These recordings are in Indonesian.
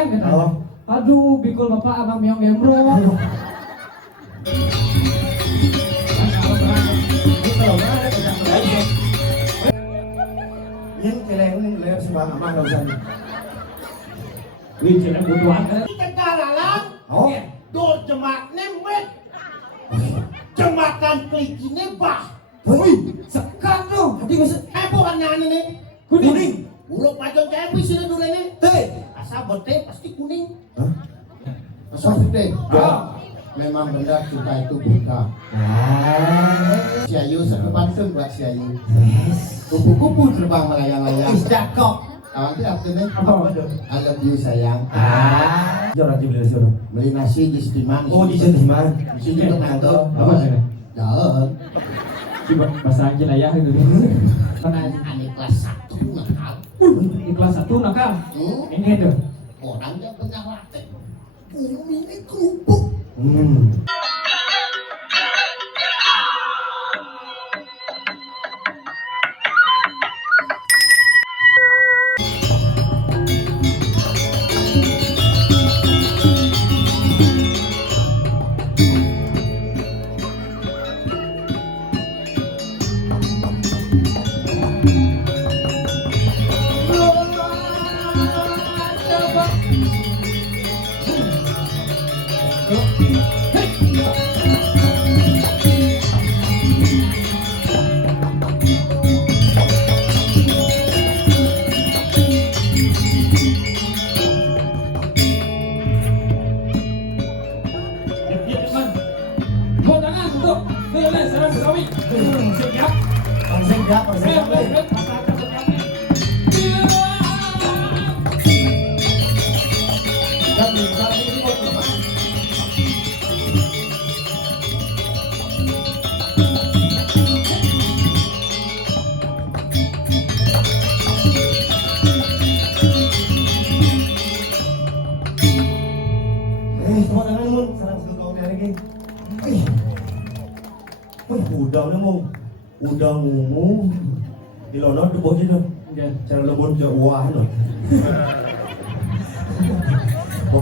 engken gitu. Oh. Aduh, bikul bapak abang meong gembro. Yang keleng leher sebang aman gak usah. Wih, jangan butuhan kan? Kita kalalang, Oh. do jemak nemet, jemakan pelikine bah. Woi, Sekat tuh. Hati maksud. Bukan nyanyi nih. kuning. Urut macam kayak sini dulu ini. Teh. Asal bote pasti kuning. Hah? Asal bote. Ah. Memang benar kita itu buta. Si Ayu satu pantun buat si Ayu. Kupu-kupu terbang melayang-layang. Jakok. Awan itu artinya Apa? I love you sayang. Jangan lagi beli suruh. Beli nasi di Setiman. Oh, di Setiman. Di sini tuh kantor. Apa sih? Jalan. Coba bahasa Anjing ayah itu. Mana Ani kelas 1 nakal. di kelas 1 nakal. Ini tuh. Orang yang punya latih. Bumi ini kerupuk. Siap. Enggak. Semua tangan mun, sarang suka kau lagi. Udang ni mu, udang mu, di lono tu boleh tu. Cara lebon je wah no.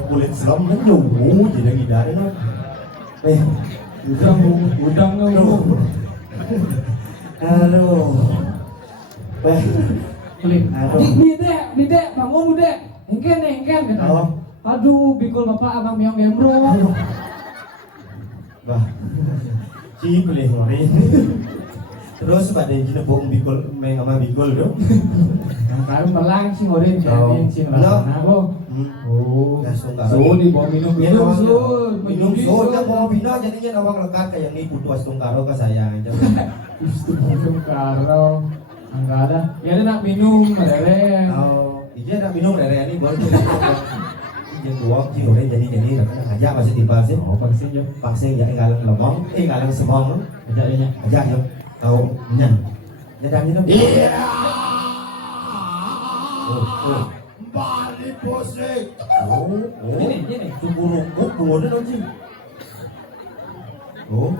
Kulit selam kan nyomu jadi gidare no. Udang lu. Halo. Kulit. Aduh. Dek, bangun dek. Engken gitu. Oh. Aduh, bikul bapak abang meong gembro. Bah. Ci boleh ngori. Terus pada jenis bom bikul main sama bikul tu. Yang baru melang sih ngorin jamin sih melang aku. Oh, Ya suka. so di bawah minum Minum minum soda mau pindah jadinya nawang lekat kayak ni putu astungkaro ke saya. Itu minum karo. Enggak ada. Ya ada nak minum merere. Oh, iya nak minum rere ni baru. Dia dua ci ngori jadi aja masih tiba sih. Oh, vaksin ya. Vaksin ya ngalang lomong, ngalang semong. Ajaknya. Aja yo. Tahu nyan. Nyan ni tu. Iya. Oh. Balik bose. Ini. Sungguh tunggu dulu sih. Oh.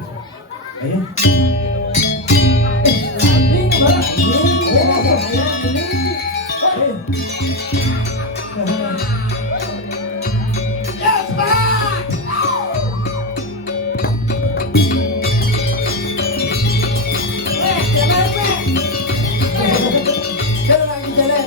Ayo. Ini kemana? Yes, Pak. Jalan lagi jalan.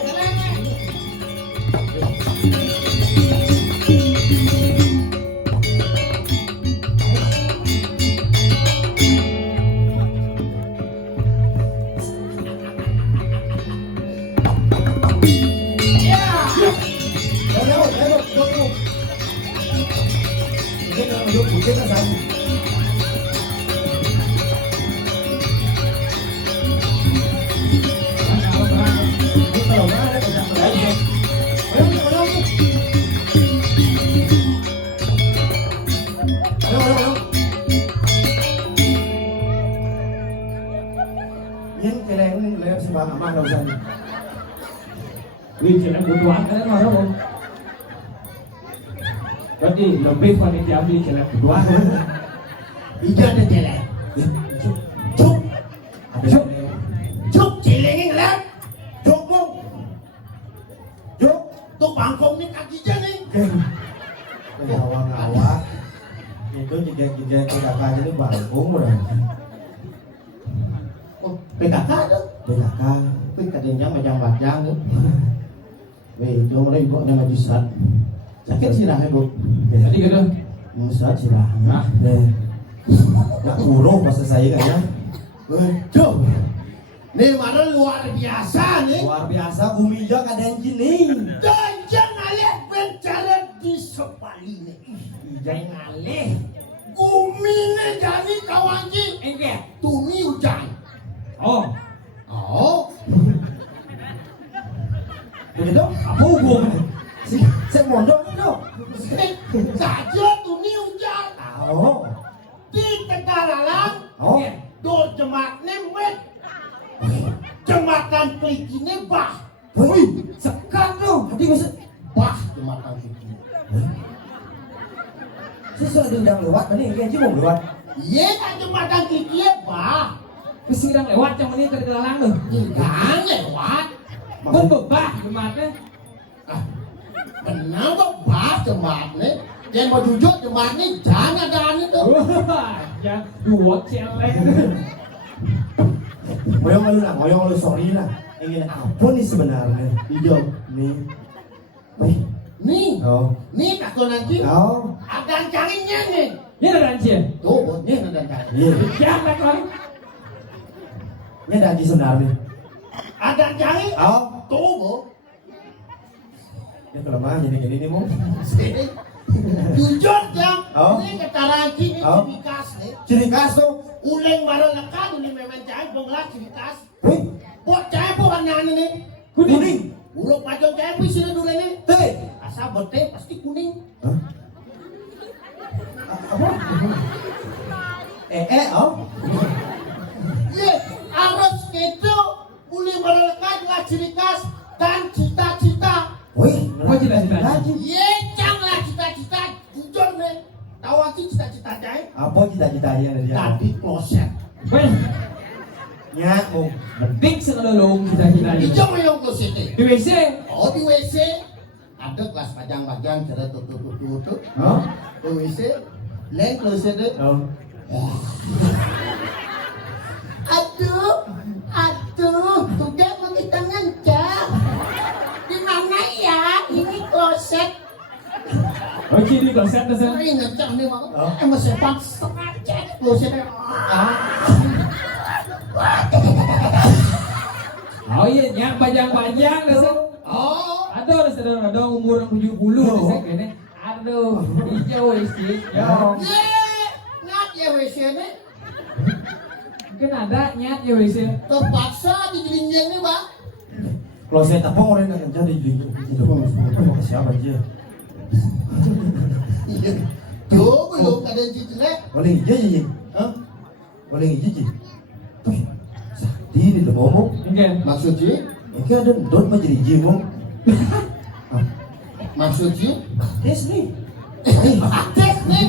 Yang keleng leher sebang aman gak usah. Wih, jangan butuhan kan orang. Berarti lebih panitia ambil jalan butuhan. Iya ada jelek. Cuk. Cuk. Cuk celengin lem. Cuk mu. Cuk. Tuh bangkong ni kaki je ni. Itu juga PKK aja nih bangkung udah. Oh, PKK tuh. PKK. Tapi kadangnya majang-majang tuh. Weh, itu mulai ibu yang majisat. Sakit sirahnya bu. Tadi gitu. Musat sirah. Nah. Deh. Ya urung masa saya kayaknya. Tuh. Nih mana luar biasa nih. Luar biasa bumi jak ada yang gini. Dan jangan lihat bicara di sepali nih. Ijai ngalih. Bumi nih jadi kawan ki. Enggak. Tumi hujan. Oh. Oh. Udah dong, apa hubungan? Saya mondok nih dong. Saja tumi hujan. Oh. Di Tegaralang. Oh. Do jemaat nemwet. Jembatan Peliki bah. Wih, sekat dong. Hati maksud. Bah jembatan Peliki. Saya sudah diundang lewat tadi, kayaknya mau lewat. Iya kan jembatan Peliki bah. Kesirang lewat yang ini tergelalang tuh. Jangan lewat. Membebah jemaatnya. Benar kok bah jembatan. Yang mau jujur jembatan jangan ada itu. Wah, ya dua celeng. Ngoyong lu sorry lah. Ingin apa nih sebenarnya? Hidup nih. Baik. Nih, Oh. nih kakak nanti Oh. ada carinya nih. Ini ada ranci. Tuh, botnya ada cari. Iya. Jangan kau. Ini ada di sebenarnya. Ada cari. Oh. Tuh, bu. Ya kelemahan jadi gini nih mau. Jujur ya. Oh. Ini ketaranci ini Oh. ciri khas nih. Ciri khas tuh. Uleng barang lekat ini memang cahaya bonglah ciri khas. Wih. Bot cahaya bu warna ini. Kuning. Ulung pajong cahaya bu sini dulu ini. Teh. Asal bote pasti kuning. Hah? Apa? Oh. Ye, harus itu uleng barang lekat lah ciri khas dan cita-cita. Wih. Apa cita-cita? Lagi. Ye, janganlah cita-cita. Jujur nih. Tahu aku cita-cita cahaya? Apa cita-citanya dia? Tadi kloset. Weh, Nyak mau. penting sekelolong cita-cita ini. Hijau yang kloset ini. Di WC. Oh di WC ada kelas pajang-pajang cara tutup. Oh. Di WC, lain kloset itu. Oh. Aduh, tugas pakai tangan cak. Di mana ya? Ini kloset. Oh, ciri kloset tuh Saya sen. ingat cak nih mak. Oh. Emang sepak setengah cek klosetnya. Oh iya, nyak panjang-panjang tuh sen. Oh, Aduh, ada umur 70 tuh sen kayaknya. Aduh, hijau sih. Yo. ye, ngat ya WC ini. Mungkin ada nyat ya WC. Terpaksa digelinjeng nih bang. Kloset apa orang yang jadi itu? Apa siapa aja? Tuh belum ada jelek. Oleh hijau aja. Hah? Oleh hijau. Wih. Sakti di tuh ngomong. Mungkin. Maksudnya? Ini ada don mah jadi jimong. Maksudnya? Tes nih. Aktif nih,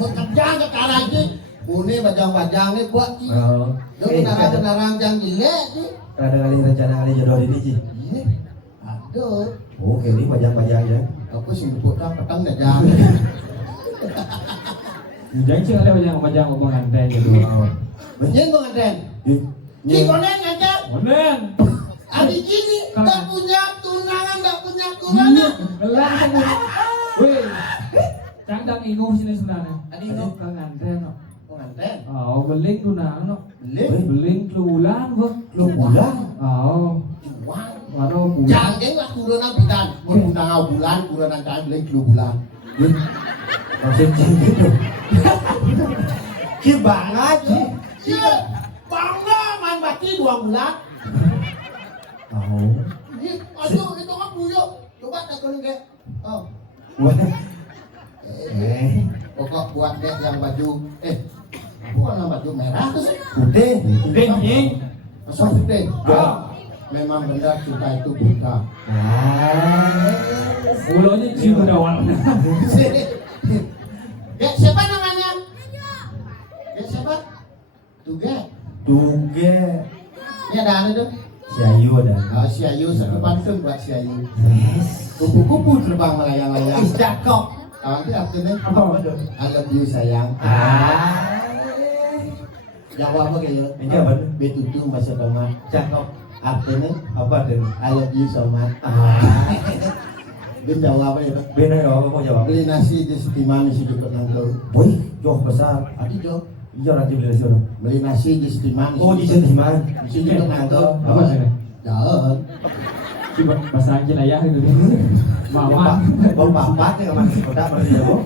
bekerja ke lagi. Ini bajang-bajang nih buat sih. Oh. Yang kenarang-kenarang yang jelek sih. Ada kali rencana kali jodoh ini sih. Iya, aduh. Oke, ini pajang-pajang ya. Aku sih bukan petang dah. Jangan sih ada panjang-panjang ngomong ngantai gitu. Bener bang Adren. Ci konen aja. Monen. Adik gini, tak punya tunangan, tak punya kurangan. Gelang. Wih. Cangdang inguh sini sebenarnya. Adi inguh? Kang ngantai no. Pengantin. Oh, beling tunang no. Lih, Beling kelulan kok. Lu bulan. Oh, juang. baru bulan. Jangan lah kurangan bidan. Kurangan bulan, kurangan kain beli kilo bulan. Maksud gitu. Ki banget sih. Iya, bangga main bati 2 bulan. Oh. Ini, aduh, itu kan buyuk. Coba tak kuning deh. Oh, Wah. pokok buat deh yang baju. Bukan baju merah tuh sih. Putih. Beling. Masa putih? Oh. Memang benar cinta itu buta. Ulangnya cium ada warna. Ya, siapa namanya? Ya, siapa? Tuge. Tuge. Ini ada anu tuh. Si Ayu ada. Oh, si Ayu, satu pantun buat si Ayu. Yes. Kupu-kupu terbang melayang-layang. Cakep. Kawan ki artinya Apa? I love you sayang. Jawab apa kayak? Ini apa? Betutu masa tomat. Cakep. Artinya Apa dan? I love you so much. Bin jawab apa ya? Benar ya, apa mau jawab? Beli nasi di Setiman isi juga nangkau. Wih, jauh besar. Adi jawab. Iya lagi beli nasi orang. Beli nasi di Setiman. Oh, di Sentiman. Isi juga nangkau. Apa sih? Jangan. Coba bahasa Anjil ayah itu deh. Mama. Bapak ya masih kota berarti ya, Bu.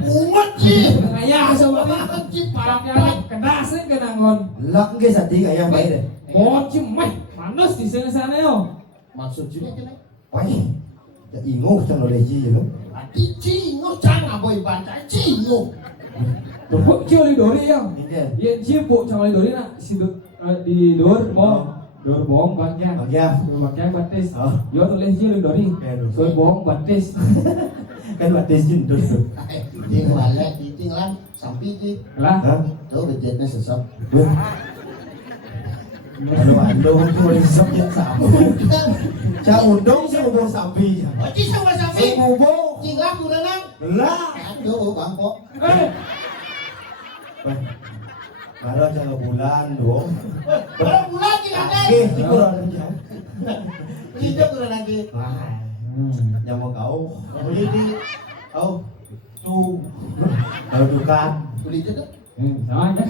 Umat sih. Ayah sama ini. Parangnya kena sih kena ngon. Lak nggih sadi kayak baik deh. Bocim mah panas di sana yo. Maksud sini kena. Wih, ya inguh can oleh ji ya. Adi cingo jangan boy bantai cingo. Tuh kio di dori ya. Ini Iya cie bu cang di dori nak si di dor dor bohong bagnya. bagian. Dor bagnya batis. Oh. Yo tulis cie di dori. Dor bohong batis. Kan batis jin terus. Ting balik, ting lan, sampai ki. Lah. Hah? Tuh bejetnya sesat. Wih. Kalau ando itu boleh subjek sama. Cak undong sih ngubung sapi. Oci sama sampai. Ngubung. Ting lan udah nang. Lah. Aduh bangkok. Ada cara bulan dong. Berapa bulan ki kan? Oke, itu orang jauh. Tidak udah lagi. Yang mau kau, boleh di kau tuh kalau dukan. Beli itu tuh. Sama aja.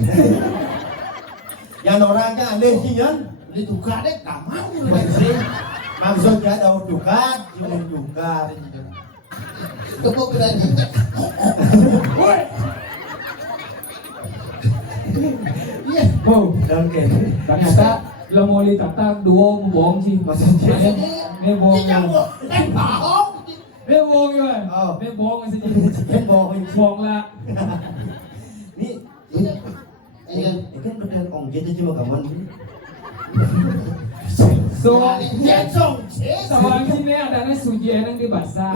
Yang orang kan aneh sih kan. Beli tukar deh, gak mau. Maksudnya tahu dukan, jual dukan. Tepuk berani. Iya. Oh, Dan kayak ternyata lo mau ditatang duo bohong sih. maksudnya. Ini bohong. Tidak bohong. Bohong. Ini bohong ya. Oh. Ini bohong sih. Kan bohong. Bohong lah. Ini Iya. kan bener ong jadi cuma kawan. So, Jensong. sawang sini adanya suji enang di basah.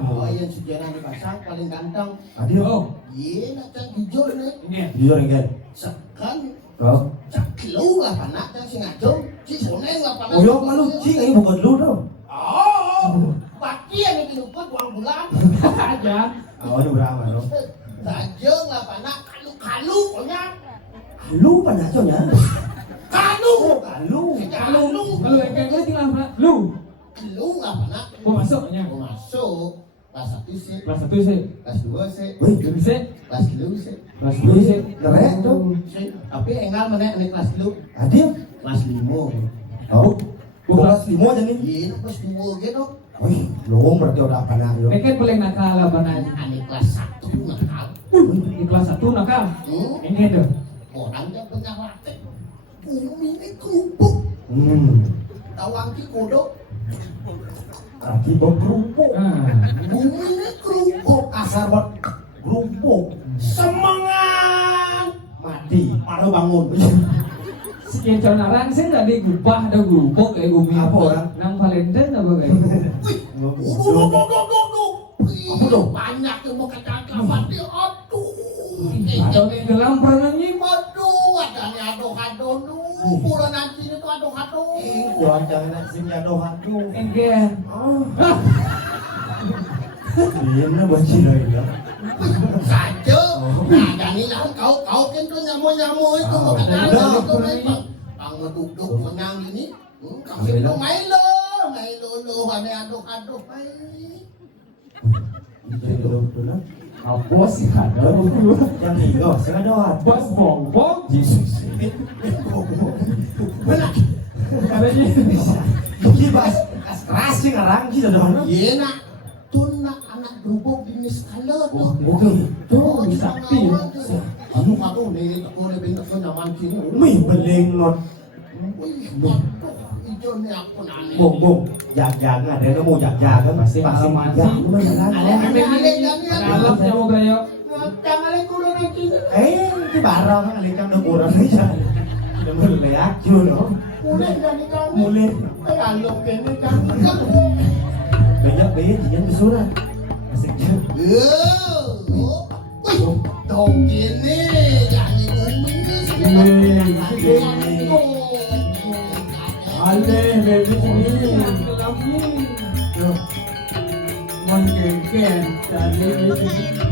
Oh iya sejarah di pasang paling ganteng. Tadi Oh, Iya nak jujur nih. ini. jujur kan. Sekan Oh. lu lah panak yang si ngajong. Si soneng lah panak. Oh yo malu cing ini bukan lu dong. Oh. Pati yang pinuput uang bulan. Aja. Oh ini berapa dong? Ngajong lah panak kalu pokoknya. Lu pada conya. Kalu. Lu. Kalau kalau yang kayak gitu tinggal apa? Lu. Lu lah panak. Mau masuknya. Mau masuk. Kelas 1 sih. Kelas 1 sih. Kelas 2 sih. Wih, Jadi sih. Kelas 3 sih. Kelas 2 sih. keren dong. Sih. Tapi enggak mana nih kelas 3. Adil. Kelas 5. Oh. Bukan. Kelas 5 aja nih. Iya, kelas 2 gitu. Wih, lu berarti udah pernah yo. Ini kan paling nakal lah bananya. Ani kelas 1 nakal. Di kelas 1 nakal. Ini ada. Orang yang punya latih. Bumi ini kerupuk. Tawang ki kodok. Berarti bom kerupuk. Bumi ini kerupuk. Asar buat kerupuk. Semangat. Mati. Malu bangun. Sekian calon orang sih nggak digubah ada gubuk kayak gumi. Apa orang? Nang Valentine apa kayak? Wih. Apa tuh? Banyak yang mau kecakapan dia. Aduh. Atau yang gelam pernah nih? Aduh, ada nih aduh-aduh. Pura nanti itu aduh-aduh. Jangan jangan nak sing aduh aduh. Enggen. Ini buat Cina ya. Saja. Nah, jadilah kau kan tuh nyamu itu mau kecakapan itu memang. Ang duduk menang ini. Kami itu Milo lo ada aduh-aduh. Apa sih ada? Yang itu, saya doa. Bos bongbong. Benar. Katanya. Ini pas keras sih ngarang kita doa. Iya nak. Tuh nak anak berubuk jenis kalau tuh. Oke. Tuh sakti. Aduh nih, aku udah bentuk ke nyaman sini. Mih beling not. Hijau nih aku nani. Bong. Jak-jak ada nemu jak-jak kan Masih mati. Alam yang mau gayo. Jangan kulo nanti. Di barang kali kan udah kurang aja. Udah mulai acuh loh. Mulai dari kamu. Mulai. Kalau kene kan. Banyak jangan bersurat. Asik juga. Wih, dong ini jadi Ale, baby sendiri. Gelam nih. menggigit. Jadi